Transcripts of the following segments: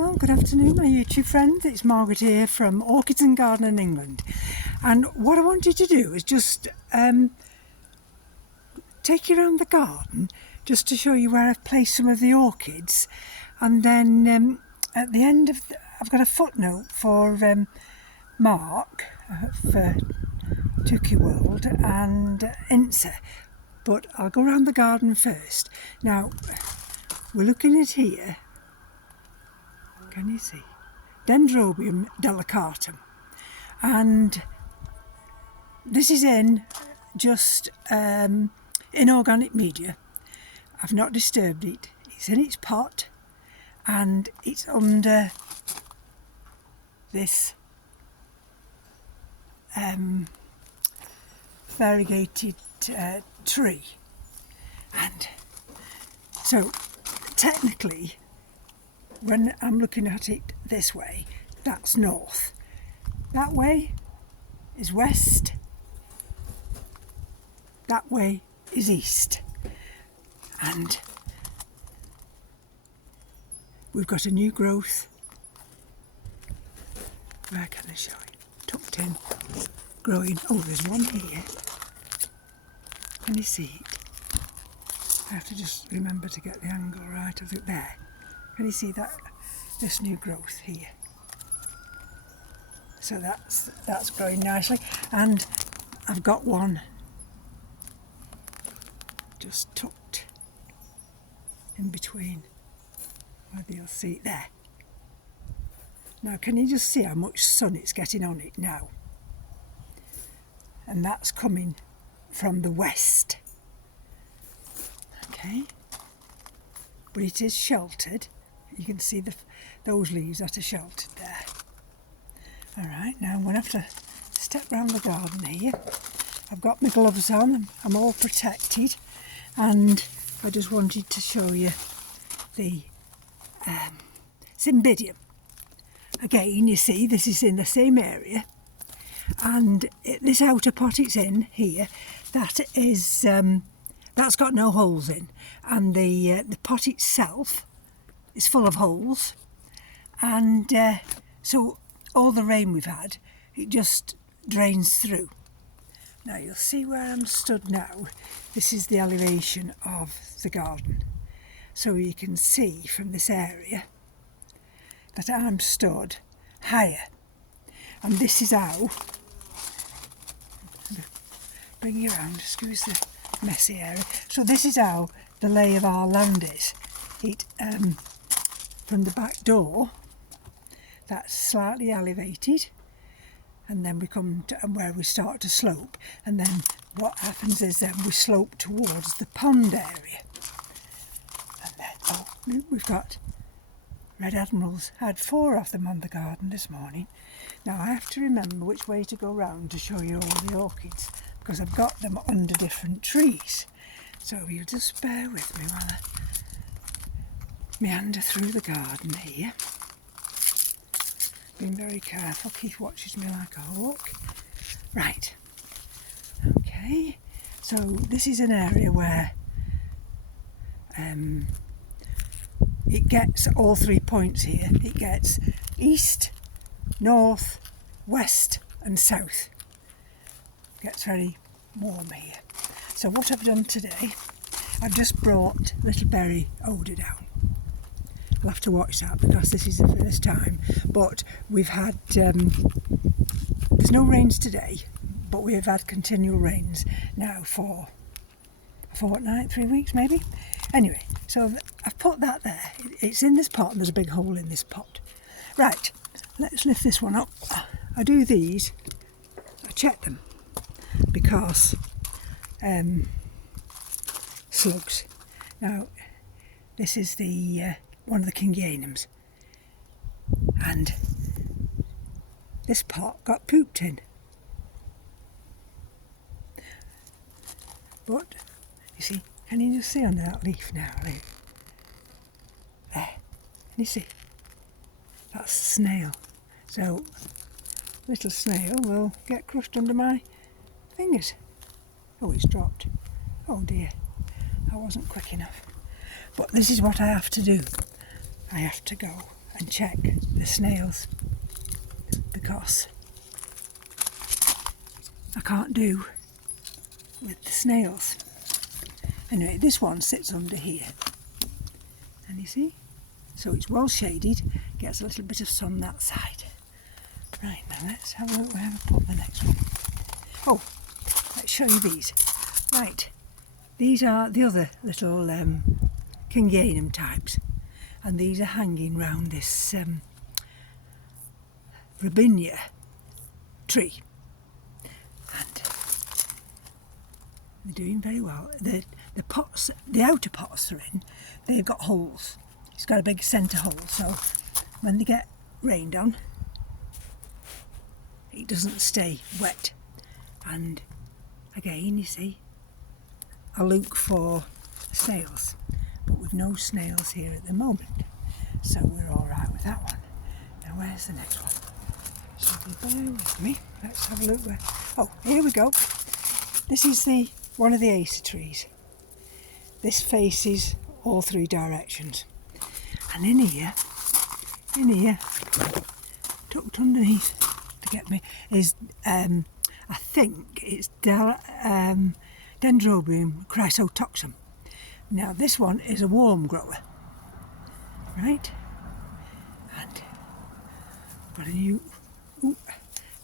Well, good afternoon, my YouTube friends. It's Margaret here from Orchids and Garden in England. And what I wanted to do is just take you around the garden just to show you where I've placed some of the orchids. And then at the end of I've got a footnote for Marc for Tuki World and Ynse. But I'll go around the garden first. Now, we're looking at here. Can you see? Dendrobium delicatum. And this is in just inorganic media. I've not disturbed it. It's in its pot and it's under this variegated tree. And so technically, when I'm looking at it this way, that's north. That way is west. That way is east. And we've got a new growth. Where can I show it? Tucked in, growing. Oh, there's one here. Can you see it? I have to just remember to get the angle right of it there. Can you see that? This new growth here. So that's growing nicely, and I've got one just tucked in between. Maybe you'll see it there. Now, can you just see how much sun it's getting on it now? And that's coming from the west. Okay, but it is sheltered. You can see those leaves that are sheltered there. Alright, now I'm going to have to step round the garden here. I've got my gloves on, I'm all protected, and I just wanted to show you the Cymbidium. Again, you see, this is in the same area, and this outer pot it's in here, that is, that's got no holes in, and the pot itself is full of holes, and so all the rain we've had, it just drains through. Now you'll see where I'm stood now. This is the elevation of the garden, so you can see from this area that I'm stood higher, and this is how, bring you around, excuse the messy area, so this is how the lay of our land is. It from the back door, that's slightly elevated, and then we come to where we start to slope, and then what happens is then we slope towards the pond area. And then, oh, we've got red admirals. I had 4 of them on the garden this morning. Now I have to remember which way to go round to show you all the orchids, because I've got them under different trees. So you'll just bear with me while I meander through the garden here. Being very careful, Keith watches me like a hawk. Right, okay, so this is an area where it gets all 3 points here. It gets east, north, west and south. It gets very warm here. So what I've done today, I've just brought little berry odour down. We'll have to watch that because this is the first time, but we've had, there's no rains today, but we have had continual rains now for a fortnight, 3 weeks maybe. Anyway, so I've put that there. It's in this pot and there's a big hole in this pot. Right, let's lift this one up. I do these, I check them because slugs. Now, this is the one of the Kingianums, and this pot got pooped in, but you see, can you just see under that leaf now, look there, can you see, that's a snail, so little snail will get crushed under my fingers. Oh, it's dropped, oh dear, I wasn't quick enough. But this is what I have to do. I have to go and check the snails, because I can't do with the snails. Anyway, this one sits under here, and you see, so it's well shaded, gets a little bit of sun that side. Right, now let's have a look where I've put the next one. Oh, let's show you these. Right, these are the other little Kingianum types, and these are hanging round this Robinia tree, and they're doing very well. The pots, the outer pots they're in, they've got holes. It's got a big centre hole, so when they get rained on, it doesn't stay wet. And again, you see, I look for snails, but we've no snails here at the moment, so we're all right with that one. Now where's the next one? So if you bear with me, let's have a look where. Oh, here we go. This is one of the Ynse trees. This faces all three directions, and in here, tucked underneath to get me, is I think it's Dendrobium chrysotoxum. Now this one is a warm grower, right? And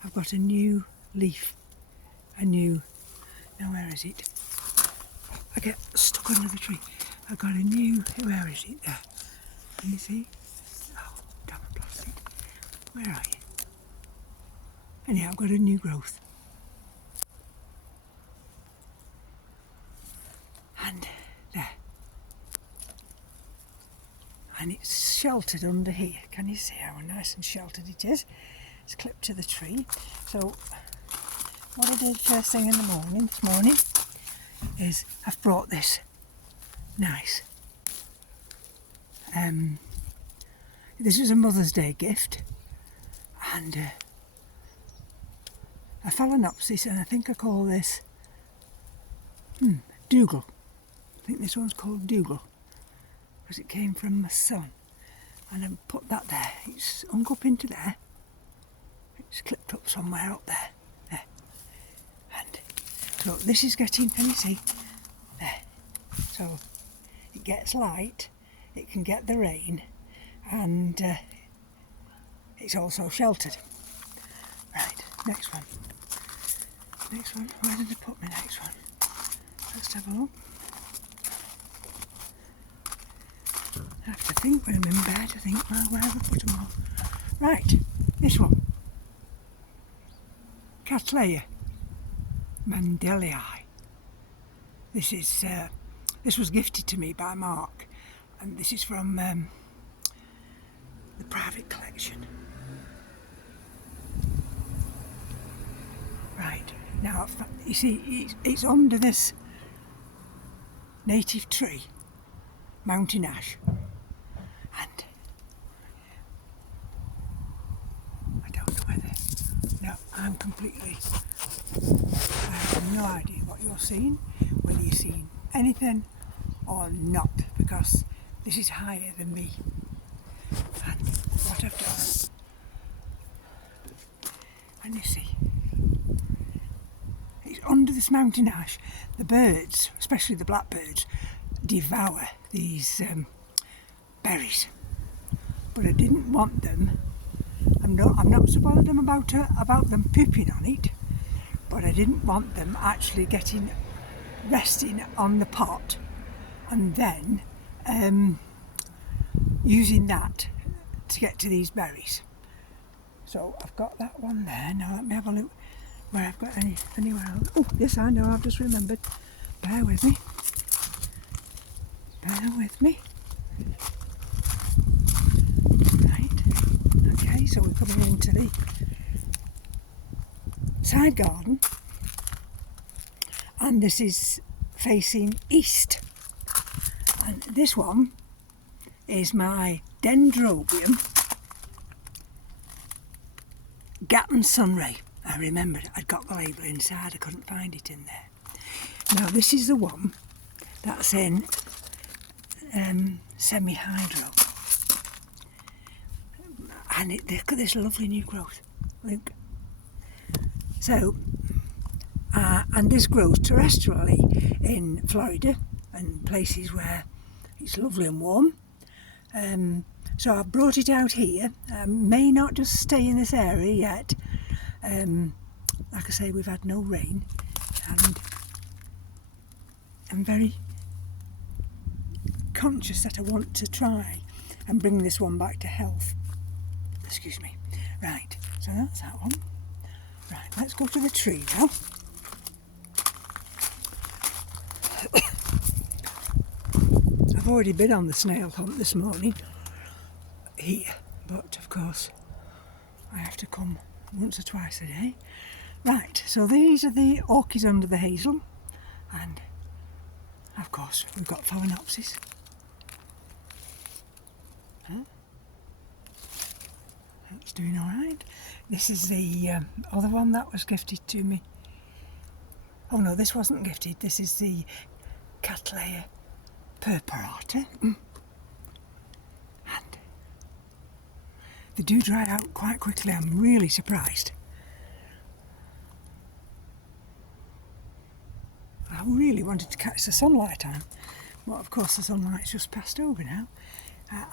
I've got a new leaf, now where is it? I get stuck under the tree. I've got a new, where is it there? Can you see? Oh, damn, I've lost it. Where are you? Anyhow, I've got a new growth. And there. And it's sheltered under here. Can you see how nice and sheltered it is? It's clipped to the tree. So what I did first thing in the morning, this morning, is I've brought this nice. This was a Mother's Day gift, and a Phalaenopsis, and I think I call this Dougal. I think this one's called Dougal, because it came from my son, and I put that there. It's hung up into there. It's clipped up somewhere up there. There. And so this is getting, can you see? There. So it gets light, it can get the rain, and it's also sheltered. Right, next one. Next one, where did I put my next one? Let's have a look. I have to think when I'm in bed, I think, well, where have I put them all? Right, this one. Cattleya Mandelii. This was gifted to me by Marc, and this is from the private collection. Right, now you see it's under this native tree, mountain ash, and I don't know whether, no, I'm completely, I have no idea what you're seeing, whether you're seeing anything or not, because this is higher than me. And what I've done, and you see, it's under this mountain ash. The birds, especially the blackbirds, devour these berries, but I didn't want them. I'm not so bothered about them pooping on it, but I didn't want them actually resting on the pot and then using that to get to these berries. So I've got that one there. Now let me have a look where I've got anywhere else. Oh yes, I know, I've just remembered. Bear with me. Bear with me. Right. Okay, so we're coming into the side garden, and this is facing east. And this one is my Dendrobium Gatton Sunray. I remembered I'd got the label inside, I couldn't find it in there. Now this is the one that's in semi-hydro. And look at this lovely new growth. Look. So, and this grows terrestrially in Florida and places where it's lovely and warm. So I've brought it out here. May not just stay in this area yet. Like I say, we've had no rain, and I'm very conscious that I want to try and bring this one back to health. Excuse me. Right, so that's that one. Right, let's go to the tree now. I've already been on the snail hunt this morning here, but of course I have to come once or twice a day. Right, so these are the orchids under the hazel, and of course we've got phalaenopsis. It's doing alright. This is the other one that was gifted to me. Oh no, this wasn't gifted. This is the Cattleya purpurata. And they do dry out quite quickly. I'm really surprised. I really wanted to catch the sunlight on, but of course the sunlight's just passed over now.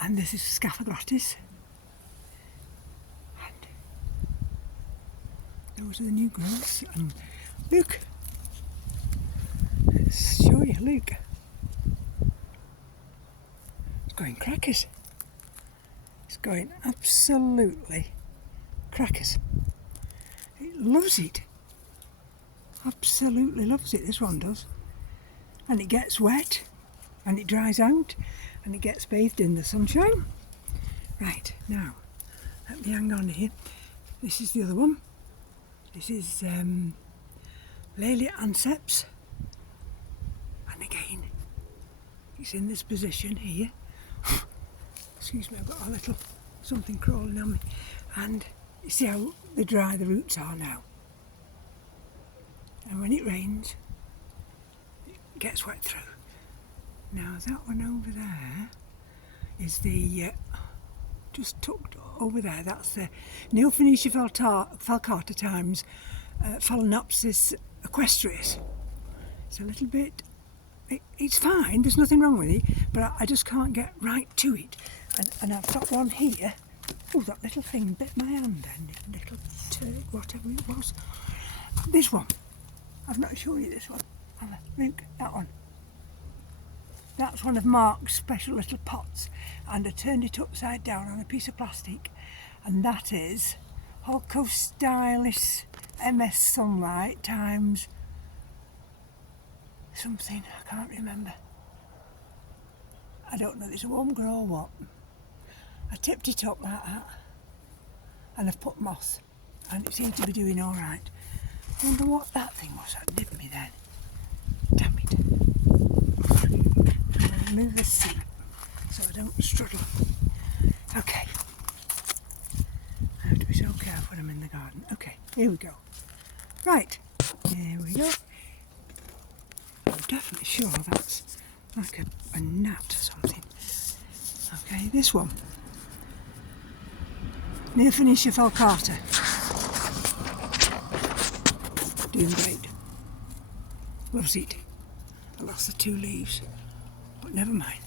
And this is Scaphoglottis. Those are the new growths, and look, let's show you, look, it's going crackers, it's going absolutely crackers. It loves it, absolutely loves it, this one does, and it gets wet, and it dries out, and it gets bathed in the sunshine. Right, now, let me hang on here, this is the other one. This is Laelia anceps, and again it's in this position here. Excuse me, I've got a little something crawling on me, and you see how dry the roots are now, and when it rains it gets wet through. Now that one over there is the just tucked over there, that's the Neophonetia falcata times Phalaenopsis equestris. It's a little bit, it's fine, there's nothing wrong with it, but I just can't get right to it. And I've got one here. Oh, that little thing bit my hand then, little turd, whatever it was. This one, I've not shown you this one. Look, that one. That's one of Marc's special little pots, and I turned it upside down on a piece of plastic, and that is Holcostylis MS Sunlight times something, I can't remember. I don't know if it's a warm grow or what. I tipped it up like that, and I've put moss, and it seemed to be doing alright. I wonder what that thing was that nipped me then. Damn it. Move the seat so I don't struggle. Okay. I have to be so careful when I'm in the garden. Okay, here we go. Right, here we go. I'm definitely sure that's like a gnat or something. Okay, this one. Neophonetia falcata. Doing great. Loves it. I lost the 2 leaves. But never mind,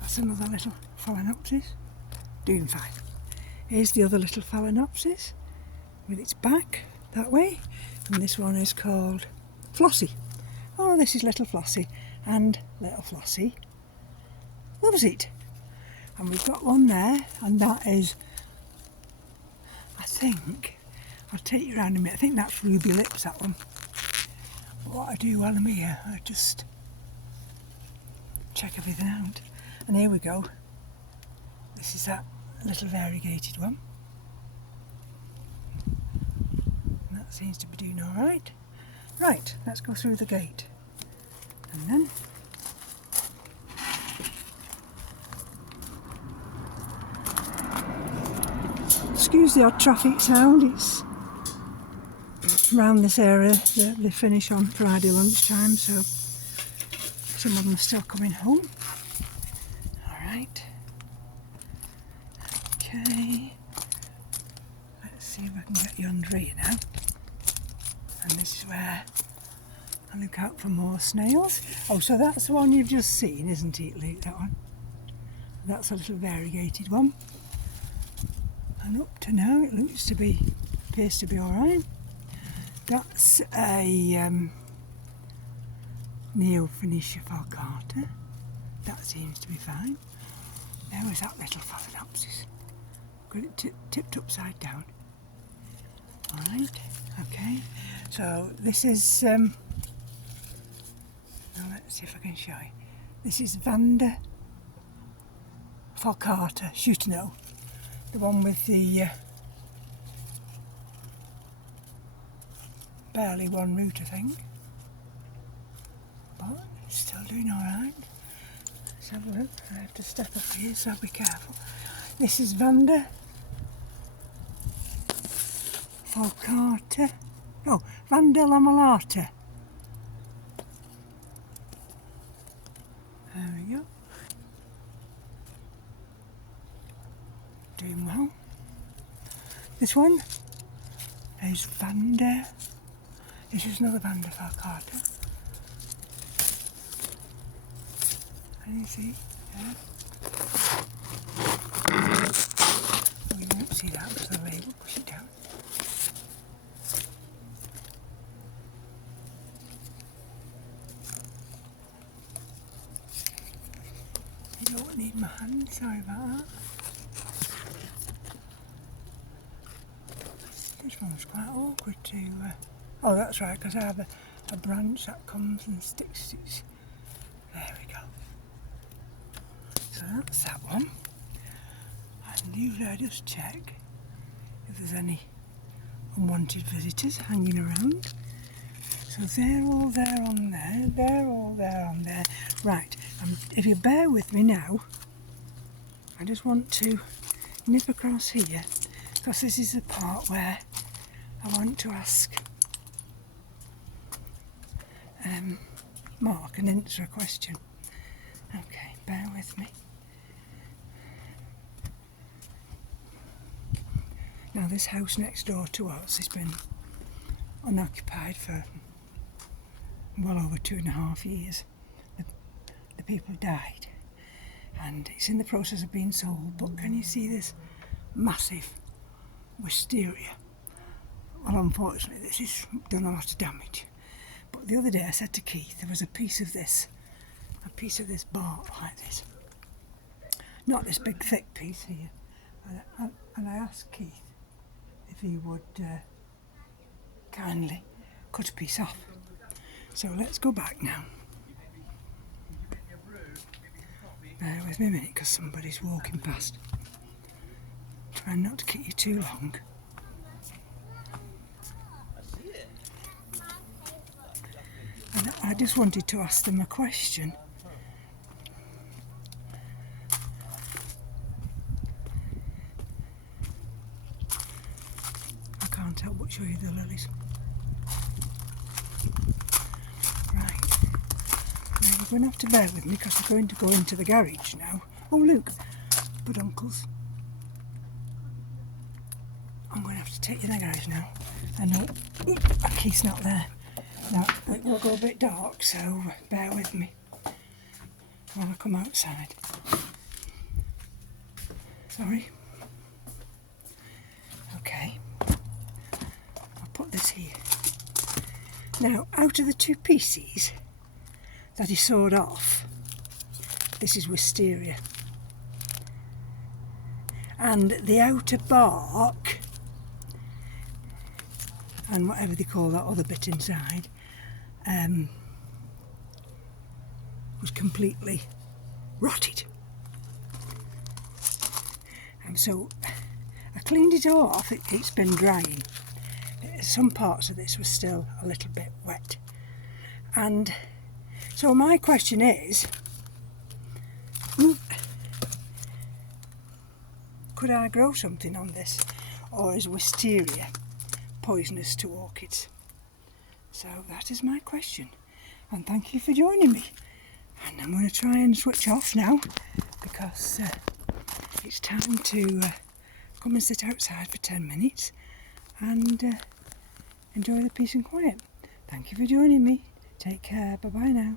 that's another little Phalaenopsis, doing fine. Here's the other little Phalaenopsis with its back that way, and this one is called Flossie. Oh, this is little Flossie, and little Flossie loves it. And we've got one there, and that is, I think, I'll take you around a minute, I think that's Ruby Lips, that one. But what I do while I'm here, I just check everything out. And here we go. This is that little variegated one. And that seems to be doing alright. Right, let's go through the gate. And then excuse the odd traffic sound, it's around this area that they finish on Friday lunchtime, so some of them are still coming home. Alright. Okay. see if I can get you under here now. And this is where I look out for more snails. Oh, so that's the one you've just seen, isn't it, Luke, that one? That's a little variegated one. And up to now it appears to be alright. That's a Neophoenicia falcata. That seems to be fine. There was that little Phalaenopsis. Got it tipped upside down. Alright, okay. So this is, now let's see if I can show you. This is Vanda falcata, Schutino. The one with the barely one root, I think. But it's still doing alright. Let's have a look. I have to step up here, so be careful. This is Vanda falcata. Oh, Vanda lamellata. There we go. Doing well. This one is Vanda. This is another Vanda falcata. Can you see? Yeah. You won't see that because the label. Push it down. You don't need my hand, sorry about that. This one's quite awkward to... oh, that's right, because I have a branch that comes and sticks. There we go. So that's that one. And usually I just check if there's any unwanted visitors hanging around. So they're all there on there, they're all there on there. Right, if you bear with me now, I just want to nip across here, because this is the part where I want to ask Marc and Ynse a question. Okay, bear with me. Now this house next door to us has been unoccupied for well over 2.5 years. The people died and it's in the process of being sold, but can you see this massive wisteria? Well, unfortunately this has done a lot of damage. But the other day I said to Keith there was a piece of this bark like this. Not this big thick piece here. And I asked Keith if he would kindly cut a piece off. So let's go back now. Bear with me a minute because somebody's walking past. Try not to keep you too long. And I just wanted to ask them a question. I can't help but show you the lilies. Right. Now you're going to have to bear with me because we're going to go into the garage now. Oh look, but uncles. I'm going to have to take you in the garage now. I know Keith's not there. Now it will go a bit dark, so bear with me while I come outside. Sorry. Okay. I'll put this here. Now, out of the two pieces that he sawed off, this is wisteria. And the outer bark, and whatever they call that other bit inside, was completely rotted. And so I cleaned it all off. It's been drying. Some parts of this were still a little bit wet. And so my question is, could I grow something on this, or is wisteria poisonous to orchids? So that is my question, and thank you for joining me. And I'm going to try and switch off now because it's time to come and sit outside for 10 minutes and enjoy the peace and quiet. Thank you for joining me. Take care. Bye bye now.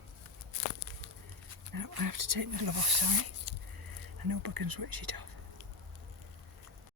Now I have to take my glove off, sorry. I hope I can switch it off.